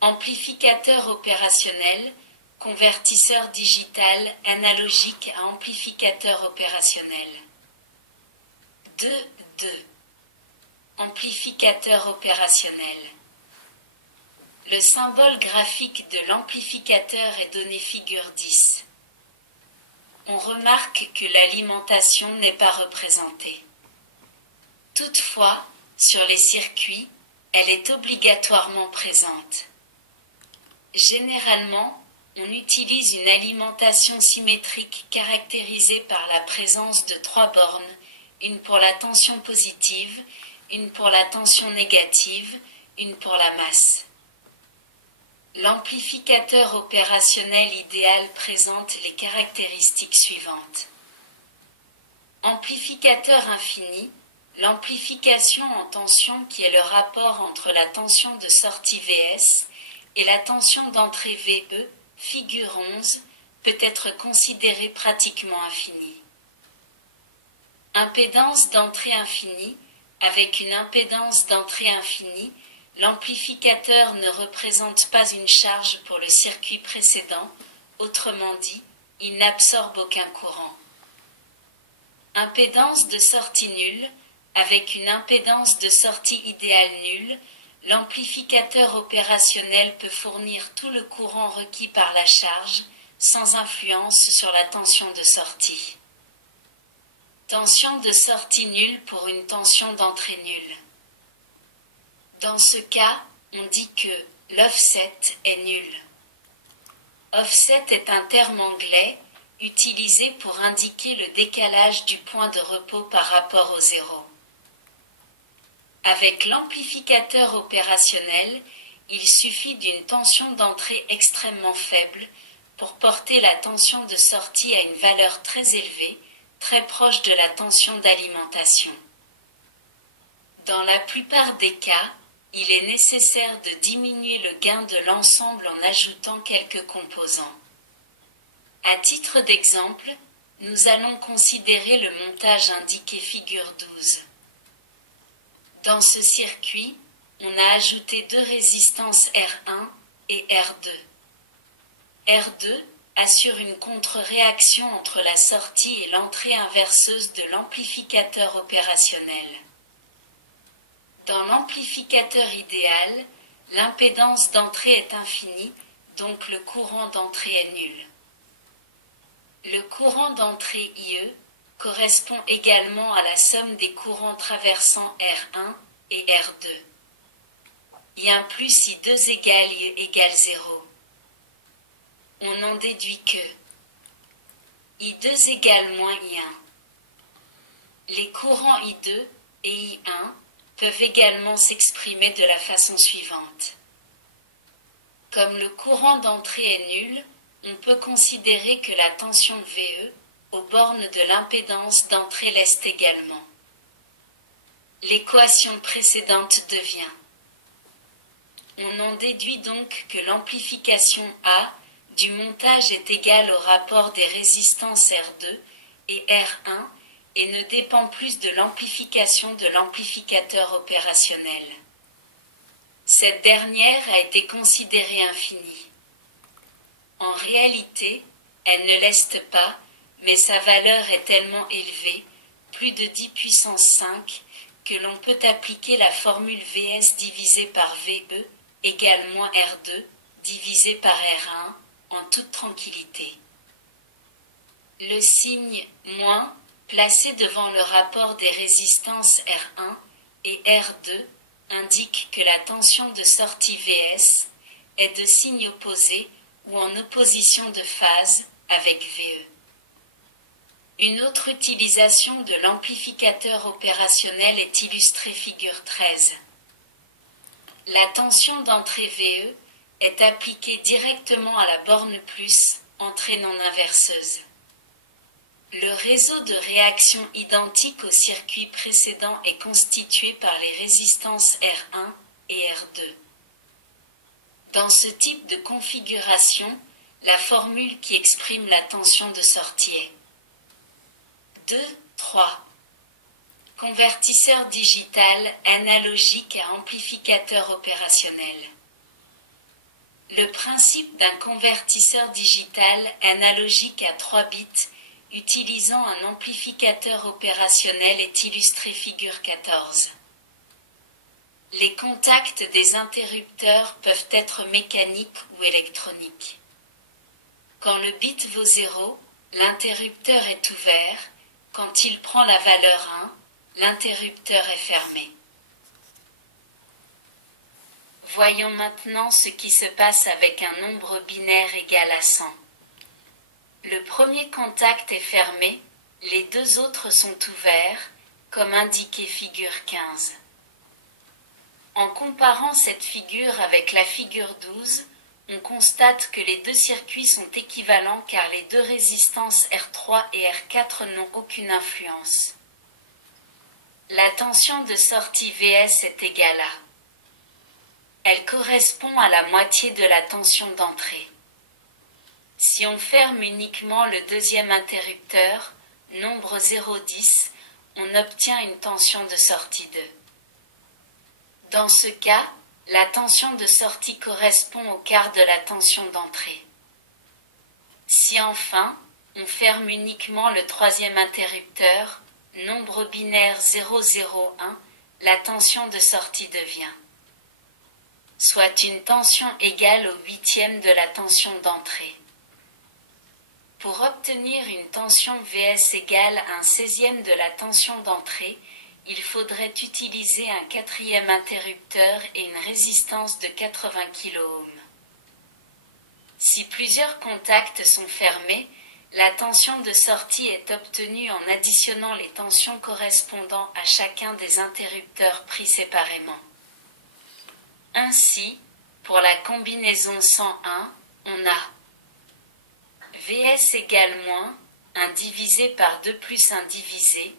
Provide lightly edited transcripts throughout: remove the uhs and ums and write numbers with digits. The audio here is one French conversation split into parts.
Amplificateur opérationnel, convertisseur digital analogique à amplificateur opérationnel. 2. Amplificateur opérationnel. Le symbole graphique de l'amplificateur est donné figure 10. On remarque que l'alimentation n'est pas représentée. Toutefois, sur les circuits, elle est obligatoirement présente. Généralement, on utilise une alimentation symétrique caractérisée par la présence de 3 bornes, une pour la tension positive, une pour la tension négative, une pour la masse. L'amplificateur opérationnel idéal présente les caractéristiques suivantes. Amplificateur infini, l'amplification en tension qui est le rapport entre la tension de sortie Vs et la tension d'entrée VE, figure 11, peut être considérée pratiquement infinie. Impédance d'entrée infinie, avec une impédance d'entrée infinie, l'amplificateur ne représente pas une charge pour le circuit précédent, autrement dit, il n'absorbe aucun courant. Impédance de sortie nulle, avec une impédance de sortie idéale nulle, l'amplificateur opérationnel peut fournir tout le courant requis par la charge, sans influence sur la tension de sortie. Tension de sortie nulle pour une tension d'entrée nulle. Dans ce cas, on dit que l'offset est nul. Offset est un terme anglais utilisé pour indiquer le décalage du point de repos par rapport au zéro. Avec l'amplificateur opérationnel, il suffit d'une tension d'entrée extrêmement faible pour porter la tension de sortie à une valeur très élevée, très proche de la tension d'alimentation. Dans la plupart des cas, il est nécessaire de diminuer le gain de l'ensemble en ajoutant quelques composants. À titre d'exemple, nous allons considérer le montage indiqué figure 12. Dans ce circuit, on a ajouté 2 résistances R1 et R2. R2 assure une contre-réaction entre la sortie et l'entrée inverseuse de l'amplificateur opérationnel. Dans l'amplificateur idéal, l'impédance d'entrée est infinie, donc le courant d'entrée est nul. Le courant d'entrée IE correspond également à la somme des courants traversant R1 et R2. I1 plus I2 égale IE égale 0. On en déduit que I2 égale moins I1. Les courants I2 et I1 peuvent également s'exprimer de la façon suivante. Comme le courant d'entrée est nul, on peut considérer que la tension VE aux bornes de l'impédance d'entrée l'est également. L'équation précédente devient. On en déduit donc que l'amplification A du montage est égale au rapport des résistances R2 et R1 et ne dépend plus de l'amplification de l'amplificateur opérationnel. Cette dernière a été considérée infinie. En réalité, elle ne l'est pas, mais sa valeur est tellement élevée, plus de 10 puissance 5, que l'on peut appliquer la formule Vs divisé par VE égale moins R2 divisé par R1 en toute tranquillité. Le signe moins placé devant le rapport des résistances R1 et R2 indique que la tension de sortie Vs est de signe opposé ou en opposition de phase avec VE. Une autre utilisation de l'amplificateur opérationnel est illustrée figure 13. La tension d'entrée VE est appliquée directement à la borne plus, entrée non inverseuse. Le réseau de réactions identiques au circuit précédent est constitué par les résistances R1 et R2. Dans ce type de configuration, la formule qui exprime la tension de sortie est 2, 3. Convertisseur digital analogique à amplificateur opérationnel. Le principe d'un convertisseur digital analogique à 3 bits, utilisant un amplificateur opérationnel est illustré figure 14. Les contacts des interrupteurs peuvent être mécaniques ou électroniques. Quand le bit vaut 0, l'interrupteur est ouvert, quand il prend la valeur 1, l'interrupteur est fermé. Voyons maintenant ce qui se passe avec un nombre binaire égal à 100. Le premier contact est fermé, les deux autres sont ouverts, comme indiqué figure 15. En comparant cette figure avec la figure 12, on constate que les deux circuits sont équivalents car les deux résistances R3 et R4 n'ont aucune influence. La tension de sortie Vs est égale à. Elle correspond à la moitié de la tension d'entrée. Si on ferme uniquement le deuxième interrupteur, nombre 0,10, on obtient une tension de sortie 2. Dans ce cas, la tension de sortie correspond au quart de la tension d'entrée. Si enfin, on ferme uniquement le troisième interrupteur, nombre binaire 0,01, la tension de sortie devient soit une tension égale au huitième de la tension d'entrée. Pour obtenir une tension Vs égale à un 16e de la tension d'entrée, il faudrait utiliser un quatrième interrupteur et une résistance de 80 kΩ. Si plusieurs contacts sont fermés, la tension de sortie est obtenue en additionnant les tensions correspondant à chacun des interrupteurs pris séparément. Ainsi, pour la combinaison 101, on a Vs égale moins 1 divisé par 2 plus 1 divisé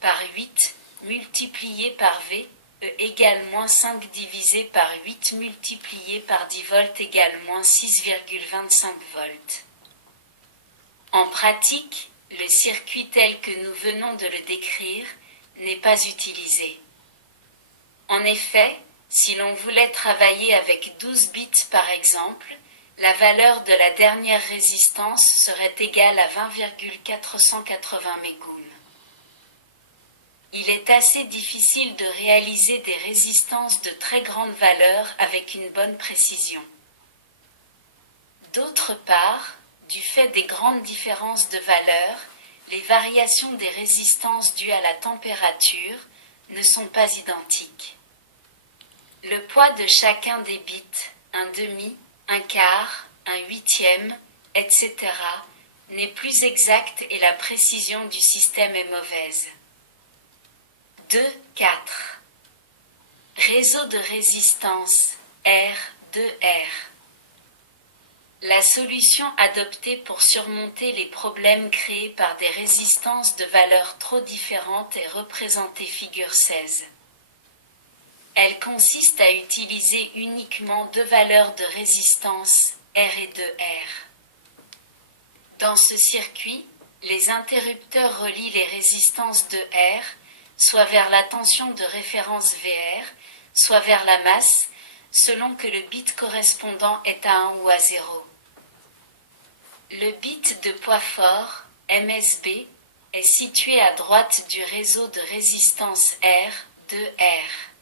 par 8 multiplié par V, E égale moins 5 divisé par 8 multiplié par 10 volts égale moins 6,25 volts. En pratique, le circuit tel que nous venons de le décrire n'est pas utilisé. En effet, si l'on voulait travailler avec 12 bits par exemple, la valeur de la dernière résistance serait égale à 20,480 mégooms. Il est assez difficile de réaliser des résistances de très grande valeur avec une bonne précision. D'autre part, du fait des grandes différences de valeur, les variations des résistances dues à la température ne sont pas identiques. Le poids de chacun des bits, un demi, un quart, un huitième, etc., n'est plus exact et la précision du système est mauvaise. 2,4. Réseau de résistance R2R. La solution adoptée pour surmonter les problèmes créés par des résistances de valeurs trop différentes est représentée figure 16. Elle consiste à utiliser uniquement deux valeurs de résistance, R et 2R. Dans ce circuit, les interrupteurs relient les résistances de R, soit vers la tension de référence VR, soit vers la masse, selon que le bit correspondant est à 1 ou à 0. Le bit de poids fort, MSB, est situé à droite du réseau de résistance R, 2R.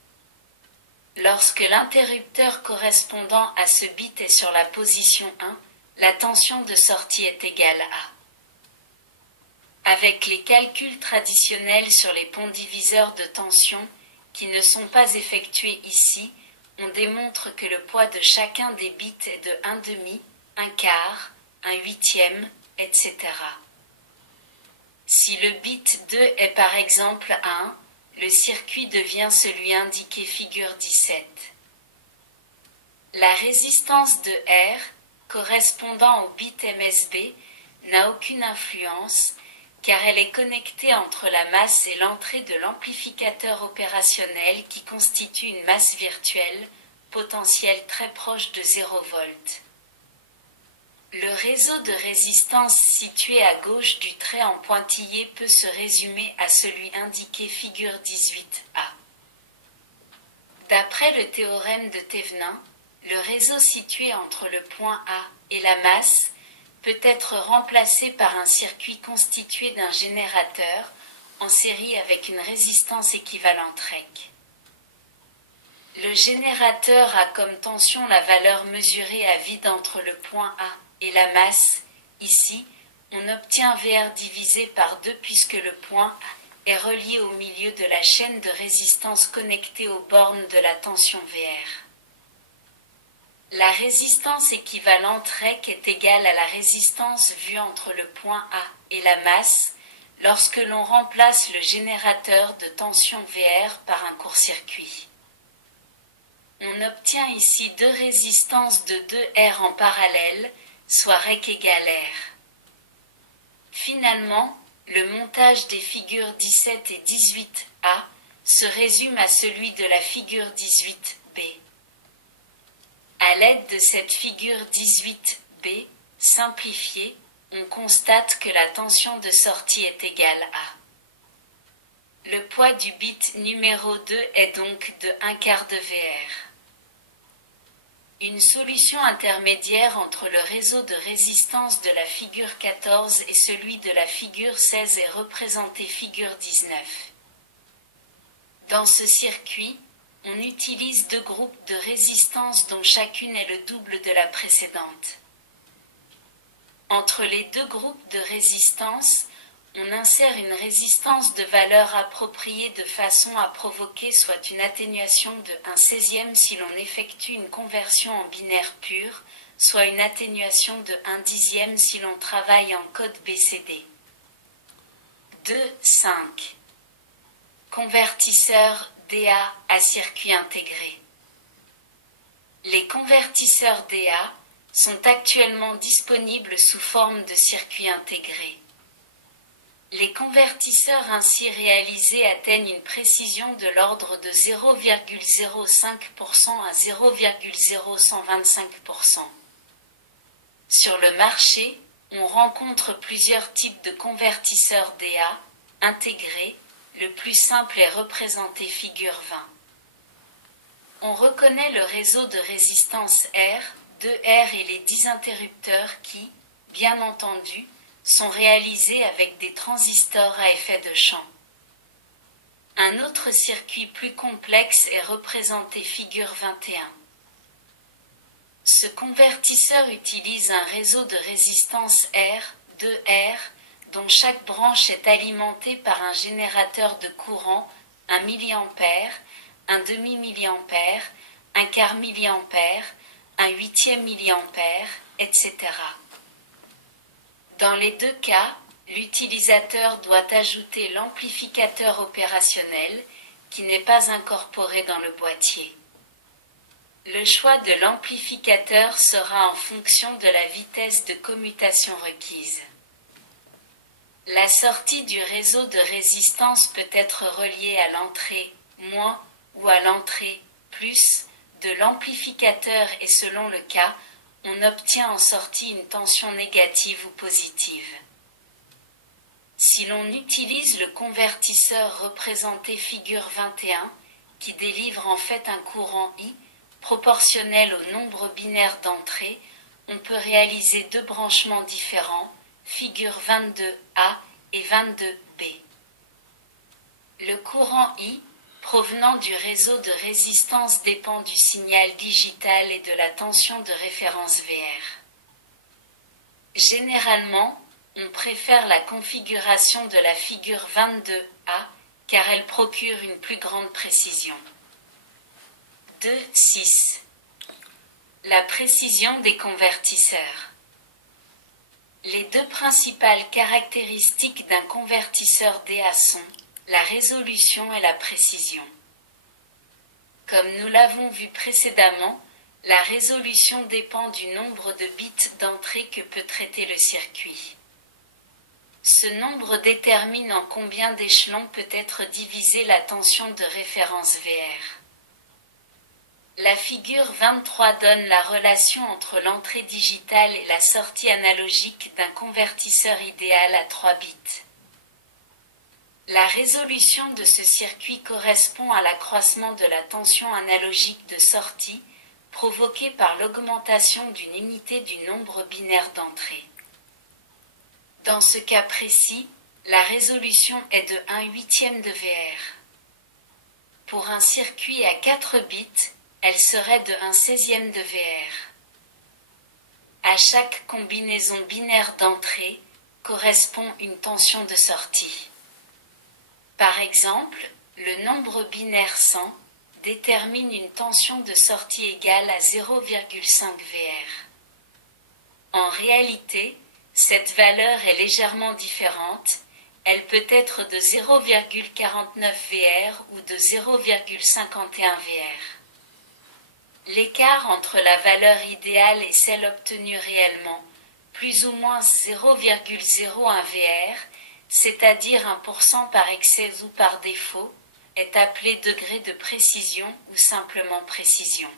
Lorsque l'interrupteur correspondant à ce bit est sur la position 1, la tension de sortie est égale à. Avec les calculs traditionnels sur les ponts diviseurs de tension, qui ne sont pas effectués ici, on démontre que le poids de chacun des bits est de 1 demi, 1 quart, 1 huitième, etc. Si le bit 2 est par exemple 1, le circuit devient celui indiqué figure 17. La résistance de R, correspondant au bit MSB, n'a aucune influence, car elle est connectée entre la masse et l'entrée de l'amplificateur opérationnel qui constitue une masse virtuelle, potentiel très proche de 0 volts. Le réseau de résistance situé à gauche du trait en pointillé peut se résumer à celui indiqué figure 18a. D'après le théorème de Thevenin, le réseau situé entre le point A et la masse peut être remplacé par un circuit constitué d'un générateur en série avec une résistance équivalente REC. Le générateur a comme tension la valeur mesurée à vide entre le point A et la masse. Ici, on obtient VR divisé par 2 puisque le point A est relié au milieu de la chaîne de résistance connectée aux bornes de la tension VR. La résistance équivalente REC est égale à la résistance vue entre le point A et la masse lorsque l'on remplace le générateur de tension VR par un court-circuit. On obtient ici deux résistances de 2R en parallèle, soit REC égale R. Finalement, le montage des figures 17 et 18A se résume à celui de la figure 18B. À l'aide de cette figure 18B simplifiée, on constate que la tension de sortie est égale à. Le poids du bit numéro 2 est donc de 1/4 de VR. Une solution intermédiaire entre le réseau de résistance de la figure 14 et celui de la figure 16 est représentée figure 19. Dans ce circuit, on utilise deux groupes de résistance dont chacune est le double de la précédente. Entre les deux groupes de résistance, on insère une résistance de valeur appropriée de façon à provoquer soit une atténuation de 1/16 si l'on effectue une conversion en binaire pur, soit une atténuation de 1/10 si l'on travaille en code BCD. 2.5. Convertisseur DA à circuit intégré. Les convertisseurs DA sont actuellement disponibles sous forme de circuits intégrés. Les convertisseurs ainsi réalisés atteignent une précision de l'ordre de 0,05% à 0,0125%. Sur le marché, on rencontre plusieurs types de convertisseurs DA intégrés. Le plus simple est représenté figure 20. On reconnaît le réseau de résistance R, 2R et les 10 interrupteurs qui, bien entendu, sont réalisés avec des transistors à effet de champ. Un autre circuit plus complexe est représenté figure 21. Ce convertisseur utilise un réseau de résistance R, 2R, dont chaque branche est alimentée par un générateur de courant, 1 mA, un demi-milliampère, un quart milliampère, un huitième milliampère, etc. Dans les deux cas, l'utilisateur doit ajouter l'amplificateur opérationnel qui n'est pas incorporé dans le boîtier. Le choix de l'amplificateur sera en fonction de la vitesse de commutation requise. La sortie du réseau de résistance peut être reliée à l'entrée moins ou à l'entrée plus de l'amplificateur et selon le cas, on obtient en sortie une tension négative ou positive. Si l'on utilise le convertisseur représenté figure 21, qui délivre en fait un courant I, proportionnel au nombre binaire d'entrées, on peut réaliser deux branchements différents, figure 22A et 22B. Le courant I, provenant du réseau de résistance dépend du signal digital et de la tension de référence VR. Généralement, on préfère la configuration de la figure 22A car elle procure une plus grande précision. 2.6. La précision des convertisseurs. Les deux principales caractéristiques d'un convertisseur DA sont la résolution et la précision. Comme nous l'avons vu précédemment, la résolution dépend du nombre de bits d'entrée que peut traiter le circuit. Ce nombre détermine en combien d'échelons peut être divisée la tension de référence VR. La figure 23 donne la relation entre l'entrée digitale et la sortie analogique d'un convertisseur idéal à 3 bits. La résolution de ce circuit correspond à l'accroissement de la tension analogique de sortie, provoquée par l'augmentation d'une unité du nombre binaire d'entrée. Dans ce cas précis, la résolution est de 1/8 de VR. Pour un circuit à 4 bits, elle serait de 1/16 de VR. À chaque combinaison binaire d'entrée correspond une tension de sortie. Par exemple, le nombre binaire 100 détermine une tension de sortie égale à 0,5 VR. En réalité, cette valeur est légèrement différente, elle peut être de 0,49 VR ou de 0,51 VR. L'écart entre la valeur idéale et celle obtenue réellement, plus ou moins 0,01 VR, c'est-à-dire 1% par excès ou par défaut, est appelé degré de précision ou simplement précision.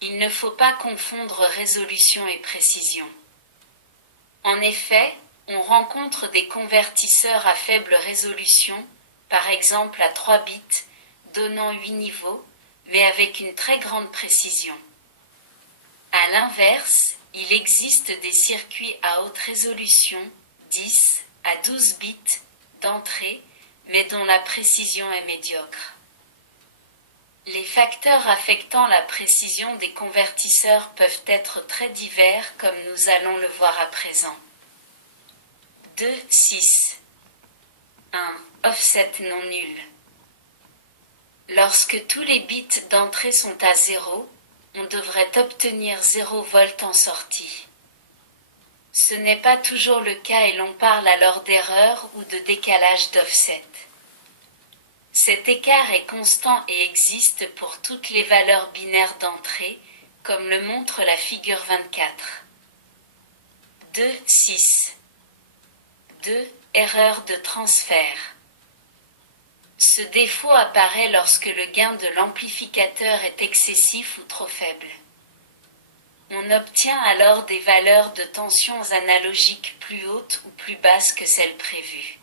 Il ne faut pas confondre résolution et précision. En effet, on rencontre des convertisseurs à faible résolution, par exemple à 3 bits, donnant 8 niveaux, mais avec une très grande précision. À l'inverse, il existe des circuits à haute résolution, 10 à 12 bits, d'entrée, mais dont la précision est médiocre. Les facteurs affectant la précision des convertisseurs peuvent être très divers comme nous allons le voir à présent. 2,6. 1. Offset non nul. Lorsque tous les bits d'entrée sont à 0, on devrait obtenir 0 volt en sortie. Ce n'est pas toujours le cas et l'on parle alors d'erreur ou de décalage d'offset. Cet écart est constant et existe pour toutes les valeurs binaires d'entrée, comme le montre la figure 24. 2,6. 2. Erreur de transfert. Ce défaut apparaît lorsque le gain de l'amplificateur est excessif ou trop faible. On obtient alors des valeurs de tensions analogiques plus hautes ou plus basses que celles prévues.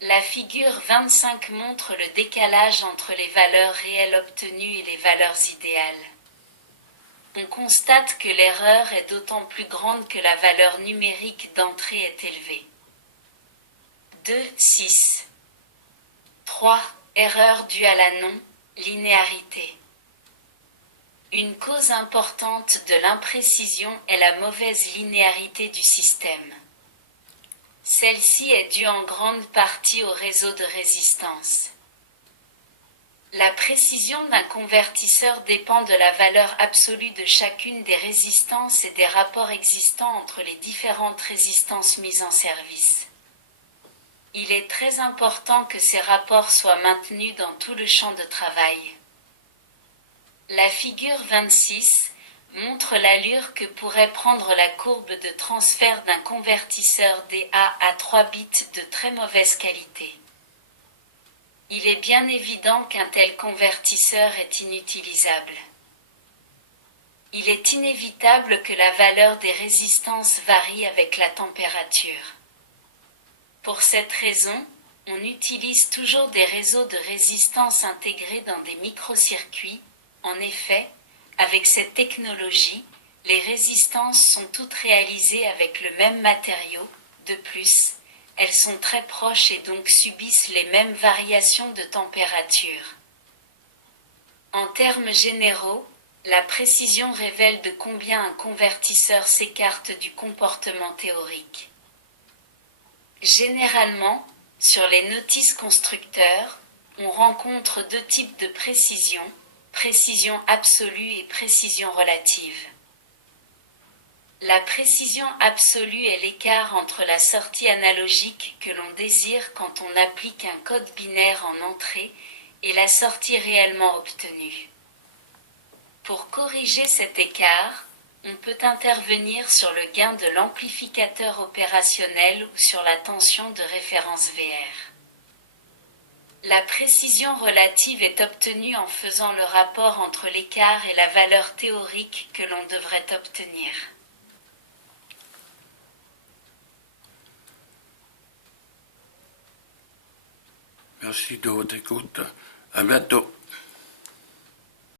La figure 25 montre le décalage entre les valeurs réelles obtenues et les valeurs idéales. On constate que l'erreur est d'autant plus grande que la valeur numérique d'entrée est élevée. 2,6. 3. Erreur due à la non-linéarité. Une cause importante de l'imprécision est la mauvaise linéarité du système. Celle-ci est due en grande partie au réseau de résistance. La précision d'un convertisseur dépend de la valeur absolue de chacune des résistances et des rapports existants entre les différentes résistances mises en service. Il est très important que ces rapports soient maintenus dans tout le champ de travail. La figure 26 montre l'allure que pourrait prendre la courbe de transfert d'un convertisseur DA à 3 bits de très mauvaise qualité. Il est bien évident qu'un tel convertisseur est inutilisable. Il est inévitable que la valeur des résistances varie avec la température. Pour cette raison, on utilise toujours des réseaux de résistance intégrés dans des microcircuits. En effet, avec cette technologie, les résistances sont toutes réalisées avec le même matériau. De plus, elles sont très proches et donc subissent les mêmes variations de température. En termes généraux, la précision révèle de combien un convertisseur s'écarte du comportement théorique. Généralement, sur les notices constructeurs, on rencontre deux types de précision, précision absolue et précision relative. La précision absolue est l'écart entre la sortie analogique que l'on désire quand on applique un code binaire en entrée et la sortie réellement obtenue. Pour corriger cet écart, on peut intervenir sur le gain de l'amplificateur opérationnel ou sur la tension de référence VR. La précision relative est obtenue en faisant le rapport entre l'écart et la valeur théorique que l'on devrait obtenir. Merci de votre écoute. À bientôt.